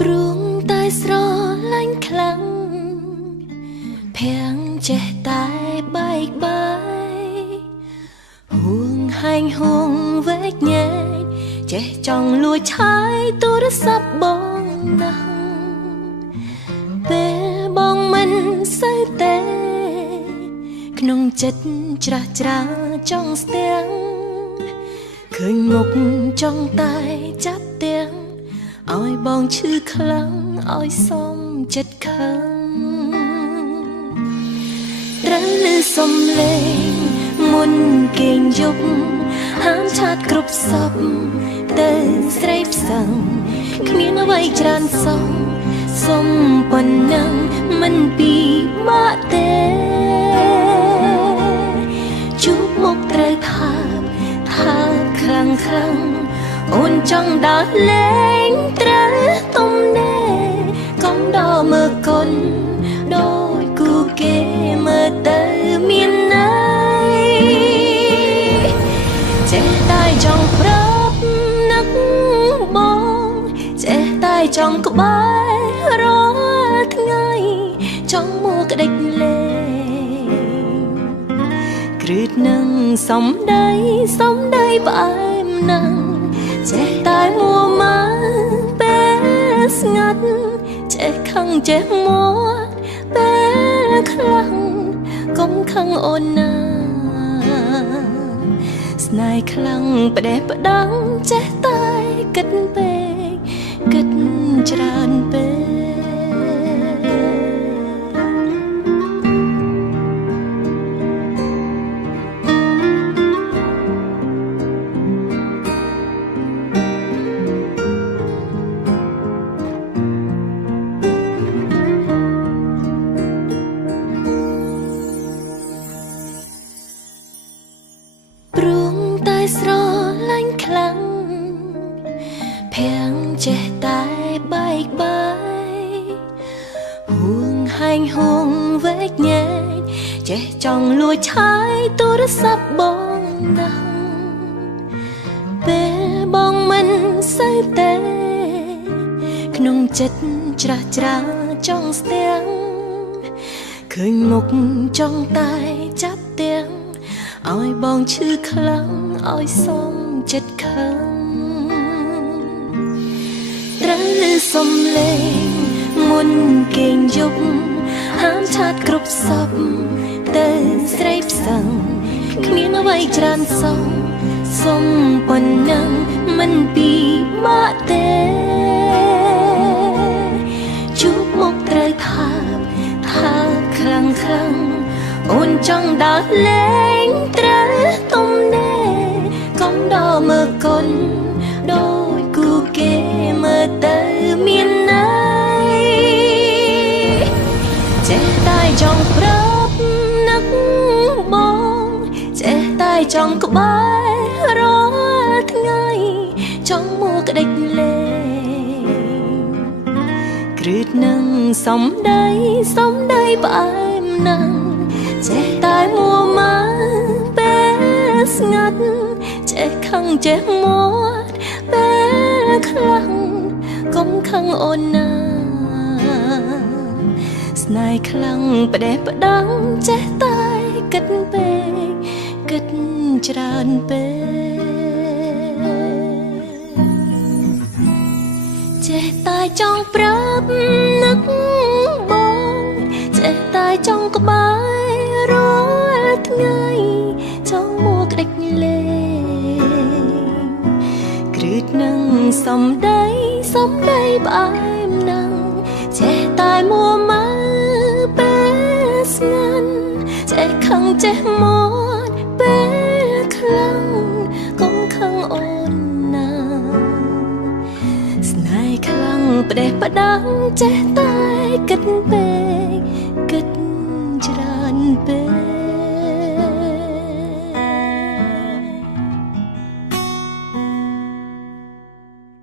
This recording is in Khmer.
ព្រួងតែស្រឡាញ់ខ្លាំងភាំងចេះតែបែកបាយហួងហែងហួងវែកញែកចេះចង់លួចឆាយទូរស័ព្ទបងណាស់ពេលបងមិនសូវទេក្នុងចិត្តច្រាស់ច្រាចង់ស្ទាំងឃើញមុខចង់តែចាប់ទាំងឲ្យបងឈឺខ្លាំងឲ្យសំចិត្តខឹងត្រូវលឺសំឡេងមុនគេងយប់ហាមឆាតគ្រប់សពទៅស្រីផ្សឹងគ្មានអ្វីច្រើនសងសុំប៉ុណ្ណឹងមិនពិបាកទេជួបមុខត្រូវថាខ្លាំងខ្លាំងអូនចង់ដើរលេងត្រូវទំនេរកុំដល់មើលកុនដោយគូគេមើលទៅមានន័យចេះតែចង់ប្រាប់នឹកបងចេះតែចង់ក្បែររាល់ថ្ងៃចង់មួក្ដិចលេងគ្រឹះនឹងសំដីផ្អែមណាស់ចេះតែមួម៉ាពេលស្ងាត់ចេះខឹងចេះមាត់ពេលខ្លាំងកុំខឹងអូនណាស្នេហ៍ខ្លាំងផ្ដេសផ្ដាំងចេះតែគិតពេកគិតច្រើនពេកព្រួងតែស្រឡាញ់ខ្លាំងភាំងចេះតែបែកបាយហួងហែងហួងវែកញែកចេះចង់លួចឆាយទូរស័ព្ទបងណាស់ពេលបងមិនសូវទេក្នុងចិត្តច្រាស់ច្រាចង់ស្ទាំងឃើញមុខចង់តែចាប់ទាំងឲ្យបងឈឺខ្លាំងឲ្យសំចិត្តខឹងត្រូវលឺសំឡេងមុនគេងយប់ហាមឆាតគ្រប់សពទៅស្រីផ្សឹងគ្មានអ្វីច្រើនសងសុំប៉ុណ្ណឹងមិនពិបាកទេជួបមុខត្រូវថាខ្លាំងអូនចង់ដើរលេងត្រូវទំនេរកុំដល់មើលកុនដោយគូគេមើលទៅមានន័យចេះតែចង់ប្រាប់នឹកបងចេះតែចង់ក្បែររាល់ថ្ងៃចង់មួក្ដិចលេងគ្រឹះនឹងសំដីផ្អែមណាស់ចេះតែមួម៉ាពេលស្ងាត់ចេះខឹងចេះមាត់ពេលខ្លាំងកុំខឹងអូនណាស្នេហ៍ខ្លាំងផ្ដេសផ្ដាំងចេះតែគិតពេកគិតច្រើនពេកចេះតែចង់ប្រាប់នឹកបងចេះតែចង់ក្បែររាល់ថ្ងៃចង់មួក្ដិចលេងគ្រឹះនឹងសំដីផ្អែមណាស់ចេះតែមួម៉ាពេលស្ងាត់ចេះខឹងចេះមាត់ពេលខ្លាំងកុំខឹងអូនណាស្នេហ៍ខ្លាំងផ្ដេសផ្ដាំងចេះតែគិតពេកគិតច្រើនពេក